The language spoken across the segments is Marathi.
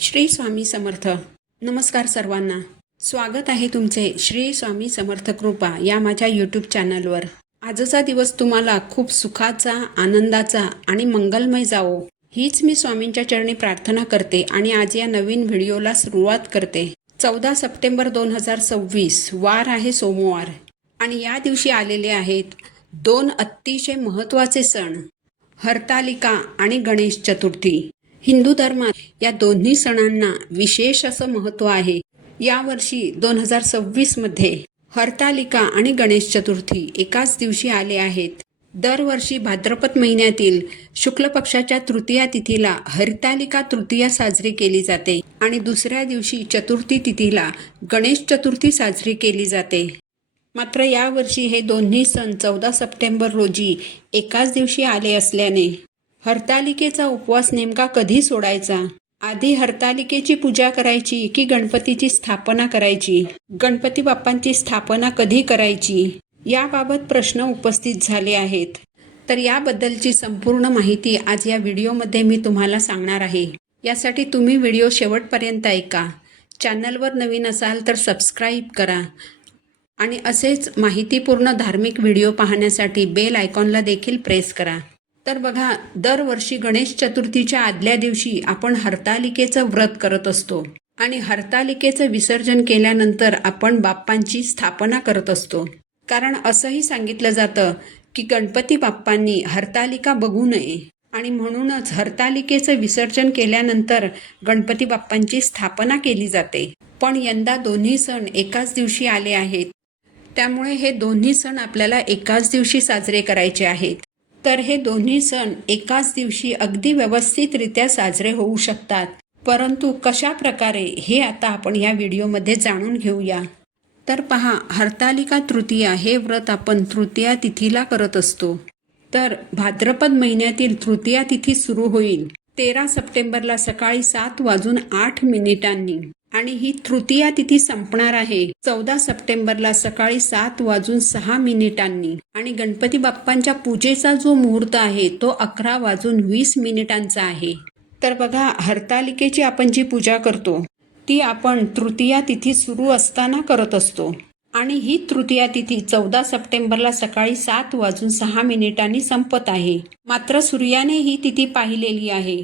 श्री स्वामी समर्थ. नमस्कार सर्वांना. स्वागत आहे तुमचे श्री स्वामी समर्थ कृपा या माझ्या यूट्यूब चॅनलवर. आजचा दिवस तुम्हाला खूप सुखाचा, आनंदाचा आणि मंगलमय जावो हीच मी स्वामींच्या चरणी प्रार्थना करते आणि आज या नवीन व्हिडिओला सुरुवात करते. 14 सप्टेंबर 2026 वार आहे सोमवार आणि या दिवशी आलेले आहेत दोन अतिशय महत्त्वाचे सण, हरतालिका आणि गणेश चतुर्थी. हिंदू धर्मात या दोन्ही सणांना विशेष असं महत्त्व आहे. यावर्षी 2026 मध्ये हरतालिका आणि गणेश चतुर्थी एकाच दिवशी आले आहेत. दरवर्षी भाद्रपद महिन्यातील शुक्ल पक्षाच्या तृतीया तिथीला हरतालिका तृतीया साजरी केली जाते आणि दुसऱ्या दिवशी चतुर्थी तिथीला गणेश चतुर्थी साजरी केली जाते. मात्र यावर्षी हे दोन्ही सण 14 सप्टेंबर रोजी एकाच दिवशी आले असल्याने हरतालिकेचा उपवास नेमका कधी सोडायचा? आधी हरतालिकेची पूजा करायची की गणपतीची स्थापना करायची? गणपती बाप्पांची स्थापना कधी करायची? याबाबत प्रश्न उपस्थित झाले आहेत. तर याबद्दलची संपूर्ण माहिती आज या व्हिडिओमध्ये मी तुम्हाला सांगणार आहे. यासाठी तुम्ही व्हिडिओ शेवटपर्यंत ऐका. चॅनलवर नवीन असाल तर सबस्क्राईब करा आणि असेच माहितीपूर्ण धार्मिक व्हिडिओ पाहण्यासाठी बेल आयकॉनला देखील प्रेस करा. तर बघा, दरवर्षी गणेश चतुर्थीच्या आदल्या दिवशी आपण हरतालिकेचं व्रत करत असतो आणि हरतालिकेचं विसर्जन केल्यानंतर आपण बाप्पांची स्थापना करत असतो. कारण असंही सांगितलं जातं की गणपती बाप्पांनी हरतालिका बघू नये आणि म्हणूनच हरतालिकेचं विसर्जन केल्यानंतर गणपती बाप्पांची स्थापना केली जाते. पण यंदा दोन्ही सण एकाच दिवशी आले आहेत, त्यामुळे हे दोन्ही सण आपल्याला एकाच दिवशी साजरे करायचे आहेत. तर हे दोन्ही सण एकाच दिवशी अगदी व्यवस्थितरित्या साजरे होऊ शकतात. परंतु कशा प्रकारे हे आता आपण या व्हिडिओमध्ये जाणून घेऊया. तर पहा, हरतालिका तृतीया हे व्रत आपण तृतीया तिथीला करत असतो. तर भाद्रपद महिन्यातील तृतीया तिथी सुरू होईल 13 सप्टेंबरला सकाळी 7:08 आणि ही तृतीया तिथी संपणार आहे 14 सप्टेंबरला सकाळी 7:06 आणि गणपती बाप्पांच्या पूजेचा जो मुहूर्त आहे तो 11:20 आहे. तर बघा, हरतालिकेची आपण जी पूजा करतो ती आपण तृतीया तिथी सुरू असताना करत असतो आणि ही तृतीया तिथी 14 सप्टेंबरला सकाळी 7:06 संपत आहे. मात्र सूर्याने ही तिथी पाहिलेली आहे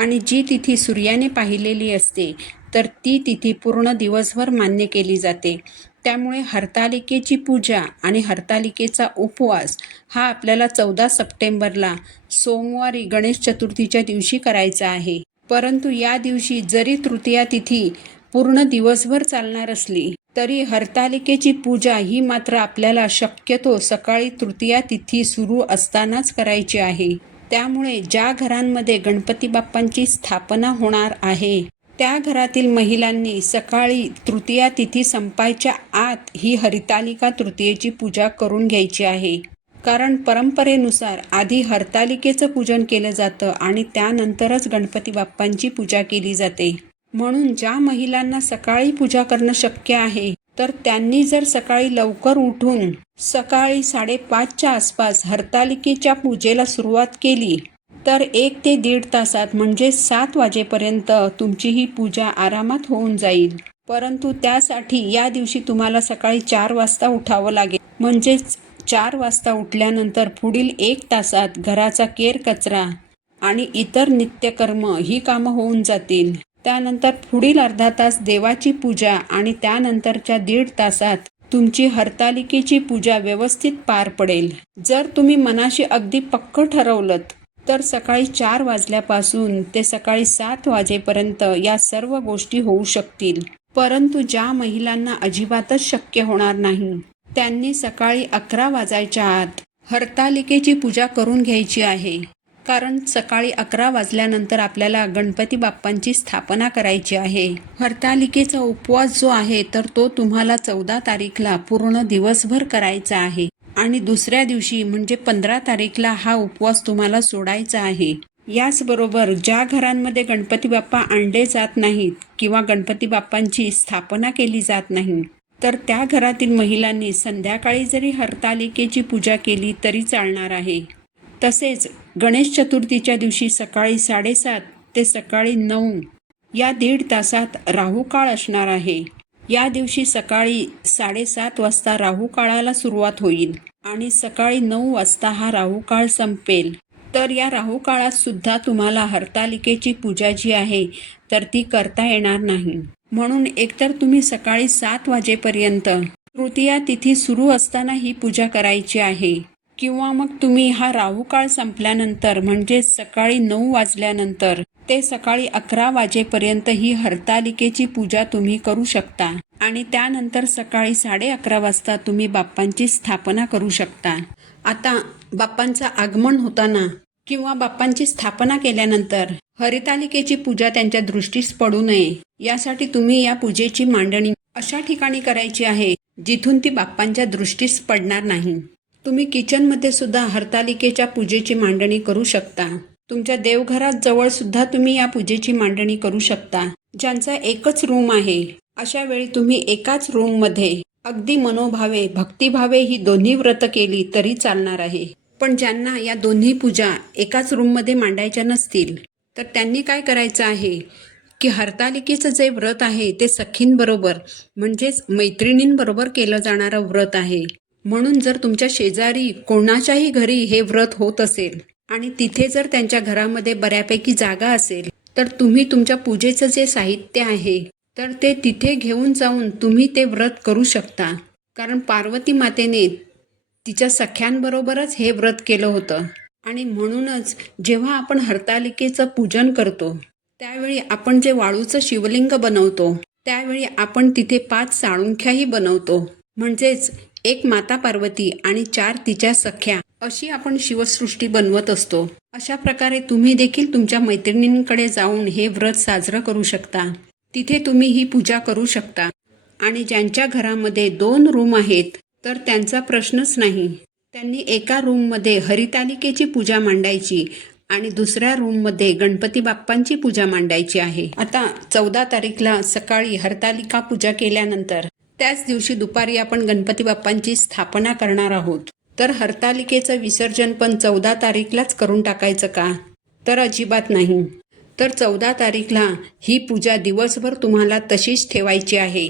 आणि जी तिथी सूर्याने पाहिलेली असते तर ती तिथी पूर्ण दिवसभर मान्य केली जाते. त्यामुळे हरतालिकेची पूजा आणि हरतालिकेचा उपवास हा आपल्याला 14 सप्टेंबरला सोमवारी गणेश चतुर्थीच्या दिवशी करायचा आहे. परंतु या दिवशी जरी तृतीया तिथी पूर्ण दिवसभर चालणार असली तरी हरतालिकेची पूजा ही मात्र आपल्याला शक्यतो सकाळी तृतीया तिथी सुरू असतानाच करायची आहे. त्यामुळे ज्या घरांमध्ये गणपती बाप्पांची स्थापना होणार आहे त्या घरातील महिलांनी सकाळी तृतीया तिथी संपायच्या आत ही हरतालिका तृतीयेची पूजा करून घ्यायची आहे. कारण परंपरेनुसार आधी हरतालिकेचं पूजन केलं जातं आणि त्यानंतरच गणपती बाप्पांची पूजा केली जाते. म्हणून ज्या महिलांना सकाळी पूजा करणं शक्य आहे तर त्यांनी जर सकाळी लवकर उठून सकाळी 5:30च्या आसपास हरतालिकेच्या पूजेला सुरुवात केली तर 1 ते 1.5 तासात म्हणजे 7 वाजेपर्यंत तुमची ही पूजा आरामात होऊन जाईल. परंतु त्यासाठी या दिवशी तुम्हाला सकाळी 4 वाजता उठावं लागेल. म्हणजेच 4 वाजता उठल्यानंतर पुढील 1 तासात घराचा केर कचरा आणि इतर नित्यकर्म ही कामं होऊन जातील. त्यानंतर पुढील अर्धा तास देवाची पूजा आणि त्यानंतरच्या 1.5 तासात तुमची हरतालिकेची पूजा व्यवस्थित पार पडेल. जर तुम्ही मनाशी अगदी पक्क ठरवलं तर सकाळी 4 वाजल्यापासून ते सकाळी 7 वाजेपर्यंत या सर्व गोष्टी होऊ शकतील. परंतु ज्या महिलांना अजिबातच शक्य होणार नाही त्यांनी सकाळी 11 वाजायच्या आत हरतालिकेची पूजा करून घ्यायची आहे. कारण सकाळी 11 वाजल्यानंतर आपल्याला गणपती बाप्पांची स्थापना करायची आहे. हरतालिकेचा उपवास जो आहे तर तो तुम्हाला 14 तारीखला पूर्ण दिवसभर करायचा आहे आणि दुसऱ्या दिवशी म्हणजे 15 तारीखला हा उपवास तुम्हाला सोडायचा आहे. याचबरोबर ज्या घरांमध्ये गणपती बाप्पा आणले जात नाहीत किंवा गणपती बाप्पांची स्थापना केली जात नाही तर त्या घरातील महिलांनी संध्याकाळी जरी हरतालिकेची पूजा केली तरी चालणार आहे. तसेच गणेश चतुर्थीच्या दिवशी सकाळी 7:30 ते सकाळी 9 या 1.5 तासात राहू काळ असणार आहे. या दिवशी सकाळी 7:30 वाजता राहू काळाला सुरुवात होईल आणि सकाळी 9 वाजता हा राहू काळ संपेल. तर या राहू काळात सुद्धा तुम्हाला हरतालिकेची पूजा जी आहे तर ती करता येणार नाही. म्हणून एकतर तुम्ही सकाळी 7 वाजेपर्यंत तृतीया तिथी सुरू असताना ही पूजा करायची आहे, किंवा मग तुम्ही हा राहू काळ संपल्यानंतर म्हणजे सकाळी 9 वाजल्यानंतर ते सकाळी 11 वाजेपर्यंत ही हरतालिकेची पूजा तुम्ही करू शकता आणि त्यानंतर सकाळी 11:30 वाजता तुम्ही बाप्पांची स्थापना करू शकता. आता बाप्पांचं आगमन होताना किंवा बाप्पांची स्थापना केल्यानंतर हरितालिकेची पूजा त्यांच्या दृष्टीस पडू नये यासाठी तुम्ही या पूजेची मांडणी अशा ठिकाणी करायची आहे जिथून ती बाप्पांच्या दृष्टीस पडणार नाही. तुम्ही किचनमध्ये सुद्धा हरतालिकेच्या पूजेची मांडणी करू शकता. तुमच्या देवघरात जवळ सुद्धा तुम्ही या पूजेची मांडणी करू शकता. ज्यांचा एकच रूम आहे अशा वेळी तुम्ही एकाच रूममध्ये अगदी मनोभावे भक्तिभावे ही दोन्ही व्रत केली तरी चालणार आहे. पण ज्यांना या दोन्ही पूजा एकाच रूममध्ये मांडायच्या नसतील तर त्यांनी काय करायचं आहे की हरतालिकेचं जे व्रत आहे ते सखींबरोबर म्हणजेच मैत्रिणींबरोबर केलं जाणारं व्रत आहे. म्हणून जर तुमच्या शेजारी कोणाच्याही घरी हे व्रत होत असेल आणि तिथे जर त्यांच्या घरामध्ये बऱ्यापैकी जागा असेल तर तुम्ही तुमच्या पूजेचं जे साहित्य आहे तर ते तिथे घेऊन जाऊन तुम्ही ते व्रत करू शकता. कारण पार्वती मातेने तिच्या सख्यांबरोबरच हे व्रत केलं होतं आणि म्हणूनच जेव्हा आपण हरतालिकेचं पूजन करतो त्यावेळी आपण जे वाळूचं शिवलिंग बनवतो त्यावेळी आपण तिथे 5 साळुंख्याही बनवतो. म्हणजेच एक माता पार्वती आणि 4 तिच्या सख्या अशी आपण शिवसृष्टी बनवत असतो. अशा प्रकारे तुम्ही देखील तुमच्या मैत्रिणींकडे जाऊन हे व्रत साजरं करू शकता. तिथे तुम्ही ही पूजा करू शकता. आणि ज्यांच्या घरामध्ये 2 रूम आहेत तर त्यांचा प्रश्नच नाही. त्यांनी एका रूममध्ये हरितालिकेची पूजा मांडायची आणि दुसऱ्या रूममध्ये गणपती बाप्पांची पूजा मांडायची आहे. आता 14 तारीखला सकाळी हरतालिका पूजा केल्यानंतर त्याच दिवशी दुपारी आपण गणपती बाप्पांची स्थापना करणार आहोत. तर हरतालिकेचं विसर्जन पण 14 तारीखलाच करून टाकायचं का? तर अजिबात नाही. तर 14 तारीखला ही पूजा दिवसभर तुम्हाला तशीच ठेवायची आहे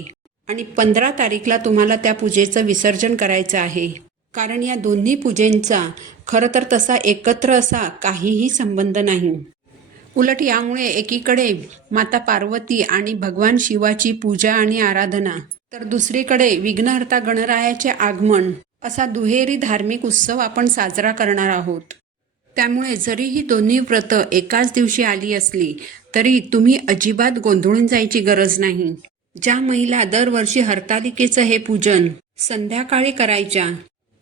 आणि 15 तारीखला तुम्हाला त्या पूजेचं विसर्जन करायचं आहे. कारण या दोन्ही पूजेंचा खरं तर तसा एकत्र असा काहीही संबंध नाही. उलट यामुळे एकीकडे माता पार्वती आणि भगवान शिवाची पूजा आणि आराधना तर दुसरीकडे विघ्नहर्ता गणरायाचे आगमन असा दुहेरी धार्मिक उत्सव आपण साजरा करणार आहोत. त्यामुळे जरी ही दोन्ही व्रत एकाच दिवशी आली असली तरी तुम्ही अजिबात गोंधळून जायची गरज नाही. ज्या महिला दरवर्षी हरतालिकेचं हे पूजन संध्याकाळी करायच्या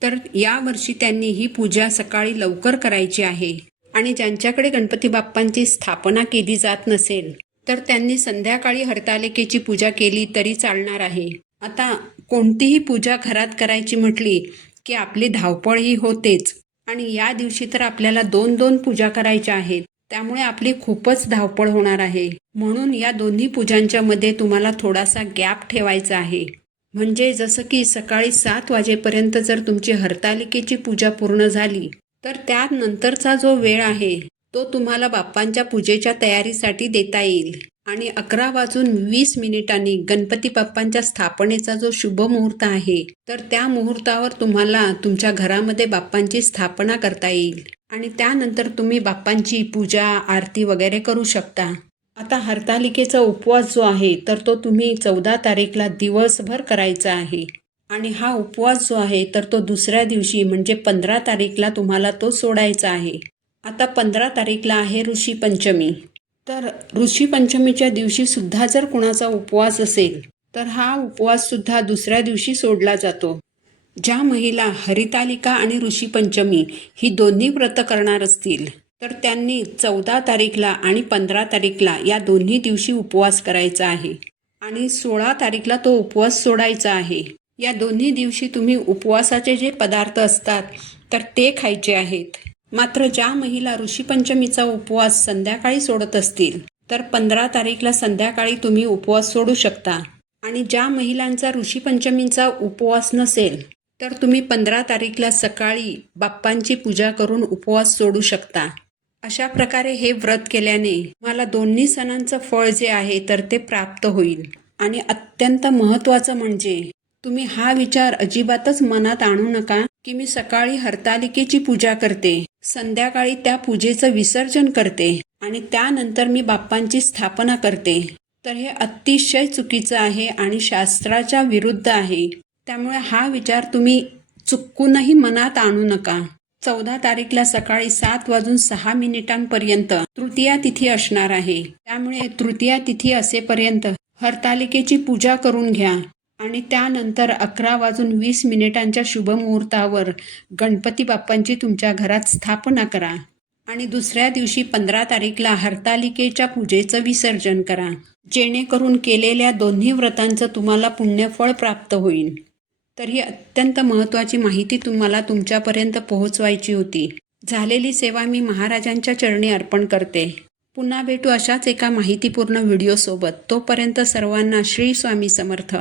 तर यावर्षी त्यांनी ही पूजा सकाळी लवकर करायची आहे. आणि ज्यांच्याकडे गणपती बाप्पांची स्थापना केली जात नसेल तर त्यांनी संध्याकाळी हरतालिकेची पूजा केली तरी चालणार आहे. आता कोणतीही पूजा घरात करायची म्हटली की आपली धावपळही होतेच आणि या दिवशी तर आपल्याला 2 पूजा करायच्या आहेत. त्यामुळे आपली खूपच धावपळ होणार आहे. म्हणून या दोन्ही पूजांच्या मध्ये तुम्हाला थोडासा गॅप ठेवायचा आहे. म्हणजे जसं की सकाळी 7 वाजेपर्यंत जर तुमची हरतालिकेची पूजा पूर्ण झाली तर त्यानंतरचा जो वेळ आहे तो तुम्हाला बाप्पांच्या पूजेच्या तयारीसाठी देता येईल. आणि 11:20 गणपती बाप्पांच्या स्थापनेचा जो शुभ मुहूर्त आहे तर त्या मुहूर्तावर तुम्हाला तुमच्या घरामध्ये बाप्पांची स्थापना करता येईल आणि त्यानंतर तुम्ही बाप्पांची पूजा आरती वगैरे करू शकता. आता हरतालिकेचा उपवास जो आहे तर तो तुम्ही 14 तारीखला दिवसभर करायचा आहे आणि हा उपवास जो आहे तर तो दुसऱ्या दिवशी म्हणजे 15 तारीखला तुम्हाला तो सोडायचा आहे. आता 15 तारीखला आहे ऋषी पंचमी. तर ऋषी पंचमीच्या दिवशी सुद्धा जर कुणाचा उपवास असेल तर हा उपवास सुद्धा दुसऱ्या दिवशी सोडला जातो. ज्या महिला हरितालिका आणि ऋषी पंचमी ही दोन्ही व्रत करणार असतील तर त्यांनी 14 तारीखला आणि 15 तारीखला या दोन्ही दिवशी उपवास करायचा आहे आणि 16 तारीखला तो उपवास सोडायचा आहे. या दोन्ही दिवशी तुम्ही उपवासाचे जे पदार्थ असतात तर ते खायचे आहेत. मात्र ज्या महिला ऋषी पंचमीचा उपवास संध्याकाळी सोडत असतील तर 15 तारीखला संध्याकाळी तुम्ही उपवास सोडू शकता आणि ज्या महिलांचा ऋषी पंचमीचा उपवास नसेल तर तुम्ही 15 तारीखला सकाळी बाप्पांची पूजा करून उपवास सोडू शकता. अशा प्रकारे हे व्रत केल्याने मला दोन्ही सणांचं फळ जे आहे तर ते प्राप्त होईल. आणि अत्यंत महत्त्वाचं म्हणजे तुम्ही हा विचार अजिबातच मनात आणू नका की मी सकाळी हरतालिकेची पूजा करते, संध्याकाळी त्या पूजेचं विसर्जन करते आणि त्यानंतर मी बाप्पांची स्थापना करते. तर हे अतिशय चुकीचं आहे आणि शास्त्राच्या विरुद्ध आहे. त्यामुळे हा विचार तुम्ही चुकूनही मनात आणू नका. 14 तारीखला सकाळी 7:06 तृतीया तिथी असणार आहे. त्यामुळे तृतीया तिथी असेपर्यंत हरतालिकेची पूजा करून घ्या आणि त्यानंतर 11:20 शुभमुहूर्तावर गणपती बाप्पांची तुमच्या घरात स्थापना करा आणि दुसऱ्या दिवशी 15 तारीखला हरतालिकेच्या पूजेचं विसर्जन करा, जेणेकरून केलेल्या दोन्ही व्रतांचं तुम्हाला पुण्यफळ प्राप्त होईल. तर ही अत्यंत महत्त्वाची माहिती तुम्हाला तुमच्यापर्यंत पोहोचवायची होती. झालेली सेवा मी महाराजांच्या चरणी अर्पण करते. पुन्हा भेटू अशाच एका माहितीपूर्ण व्हिडिओसोबत. तोपर्यंत सर्वांना श्री स्वामी समर्थ.